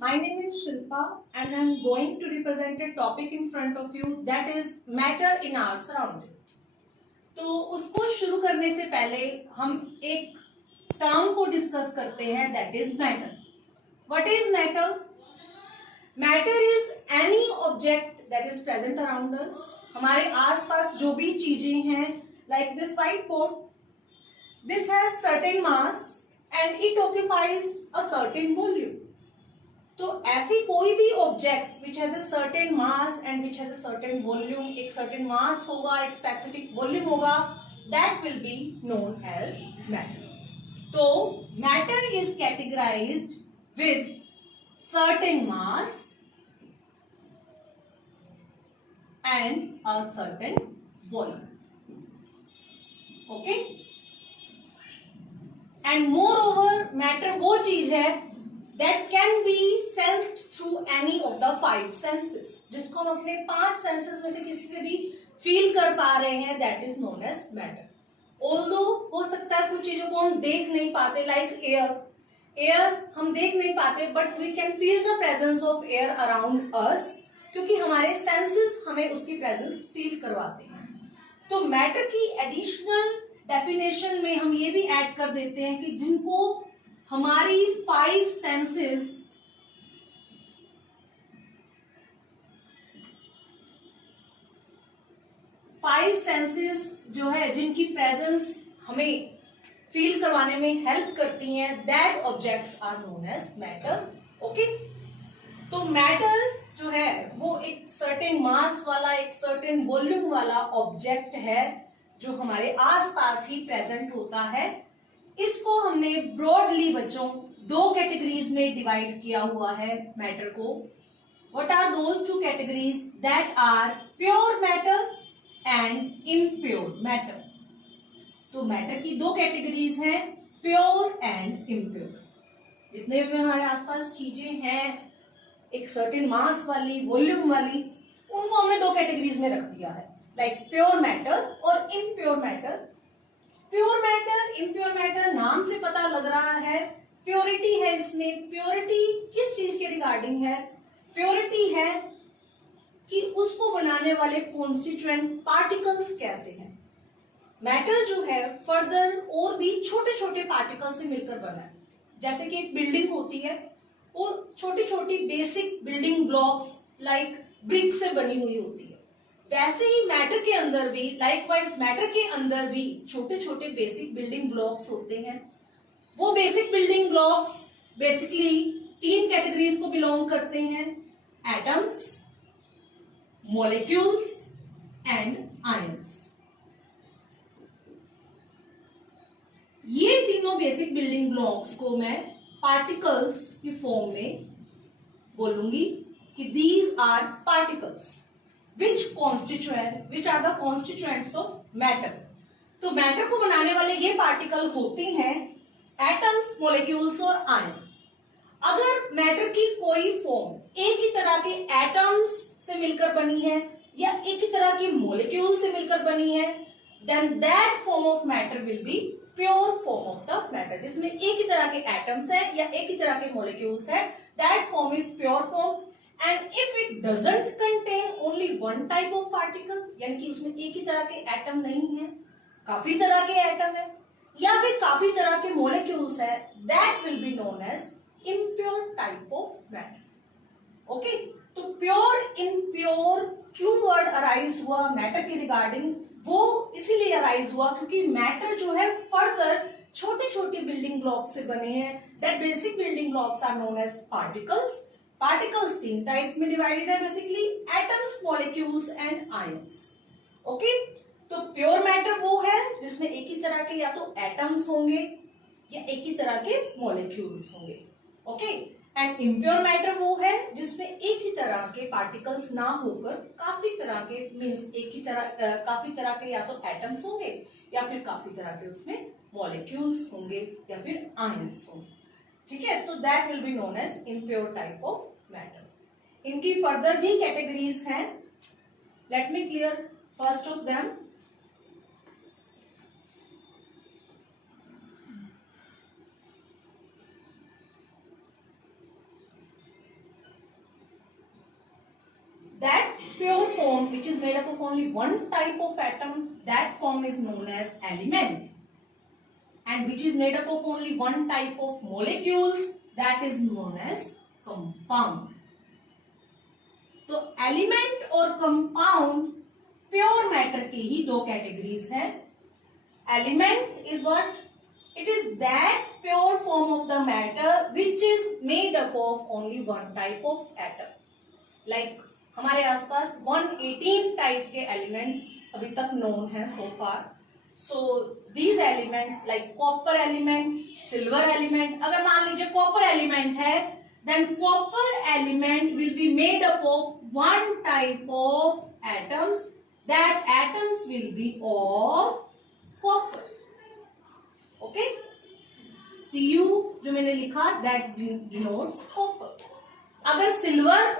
My name is Shilpa and I am going to represent a topic in front of you that is matter in our surrounding. तो उसको शुरू करने से पहले हम एक टर्म को डिस्कस करते हैं that is matter. What is matter? Matter is any object that is present around us. हमारे आसपास जो भी चीजें हैं, like this white board, this has certain mass and it occupies a certain volume. तो ऐसी कोई भी object which has a certain mass and which has a certain volume, एक सर्टेन मास होगा, एक स्पेसिफिक वॉल्यूम होगा, that will be known as matter. तो matter is categorised with certain mass and a certain volume. Okay. And more over matter वो चीज है that can be sensed through any of the five senses, जिसको हम अपने 5 senses में से किसी से भी फील कर पा रहे हैं, that is known as matter. Although हो सकता है कुछ चीजों को हम देख नहीं पाते, like air हम देख नहीं पाते, but we can feel the presence of air around us, क्योंकि हमारे senses हमें उसकी presence फील करवाते हैं. तो matter की additional definition में हम ये भी ऐड कर देते हैं कि जिनको हमारी 5 सेंसेस जो है, जिनकी प्रेजेंस हमें फील करवाने में हेल्प करती हैं, that objects are known as matter. Okay. तो मैटर जो है वो एक सर्टेन मास वाला, एक सर्टेन वॉल्यूम वाला ऑब्जेक्ट है जो हमारे आसपास ही प्रेजेंट होता है. इसको हमने ब्रॉडली बच्चों 2 कैटेगरीज में डिवाइड किया हुआ है मैटर को. What are those 2 categories? That are pure matter and impure matter. तो मैटर की 2 कैटेगरीज हैं, प्योर एंड इम्प्योर. जितने भी हमारे आसपास चीजें हैं एक सर्टेन मास वाली, वॉल्यूम वाली, उनको हमने 2 कैटेगरीज में रख दिया है, लाइक प्योर मैटर और impure matter. Pure matter, impure matter, नाम से पता लग रहा है प्योरिटी है इसमें. प्योरिटी किस चीज के रिगार्डिंग है? प्योरिटी है कि उसको बनाने वाले कॉन्स्टिट्यूएंट पार्टिकल्स कैसे हैं. मैटर जो है फर्दर और भी छोटे छोटे पार्टिकल से मिलकर बना है. जैसे कि एक बिल्डिंग होती है, वो छोटी छोटी basic building blocks like brick से बनी हुई होती है. वैसे ही मैटर के अंदर भी, लाइकवाइज मैटर के अंदर भी छोटे छोटे बेसिक बिल्डिंग ब्लॉक्स होते हैं. वो basic building blocks basically 3 categories को बिलोंग करते हैं, एटम्स, मॉलिक्यूल्स एंड आयंस. ये तीनों बेसिक बिल्डिंग ब्लॉक्स को मैं पार्टिकल्स की फॉर्म में बोलूंगी कि these are particles which are the constituents of matter. तो मैटर को बनाने वाले ये पार्टिकल होते हैं एटम्स, मॉलिक्यूल्स और आयंस. अगर मैटर की कोई फॉर्म एक ही तरह के एटम्स से मिलकर बनी है या एक ही तरह के मॉलिक्यूल से मिलकर बनी है, then that form of matter will be pure form of the matter. जिसमें एक ही तरह के एटम्स है या एक ही तरह के मॉलिक्यूल्स है, that form is pure form. And if it doesn't contain only one type of particle, यानी कि उसमें एक ही तरह के एटम नहीं है, काफी तरह के एटम है या फिर काफी तरह के मॉलिक्यूल्स है, that will be known as impure type of matter. Okay. तो प्योर इम्प्योर क्यों वर्ड अराइज हुआ मैटर के रिगार्डिंग? वो इसीलिए अराइज हुआ क्योंकि मैटर जो है फर्दर छोटे छोटे बिल्डिंग ब्लॉक से बने हैं. That basic building blocks are known as particles. Particles 3 type में डिवाइडेड है basically, atoms, molecules and ions. Okay. तो प्योर मैटर वो है जिसमें एक ही तरह के या तो एटम्स होंगे या एक ही तरह के मॉलिक्यूल्स होंगे. ओके. एंड इम्प्योर मैटर वो है जिसमें एक ही तरह के पार्टिकल्स ना होकर काफी तरह के, मीन्स एक ही तरह काफी तरह के या तो एटम्स होंगे या फिर काफी तरह के उसमें मॉलिक्यूल्स होंगे या फिर आयंस होंगे. ठीक है. तो that will be known as impure type of matter. इनकी फर्दर भी कैटेगरीज हैं. Let me clear first of them. form which is made up of only one type of atom, that form is known as element, and which is made up of only one type of molecules, that is known as compound. तो element और compound pure matter के ही दो categories हैं. Element is what? It is that pure form of the matter which is made up of only one type of atom. Like हमारे आसपास 118 type के elements अभी तक नोन है so far. So these elements like copper element, silver element. अगर मान लीजिए copper element है, then copper element will be made up of one type of atoms. That atoms will be of copper. Okay? Cu जो मैंने लिखा that denotes copper. अगर silver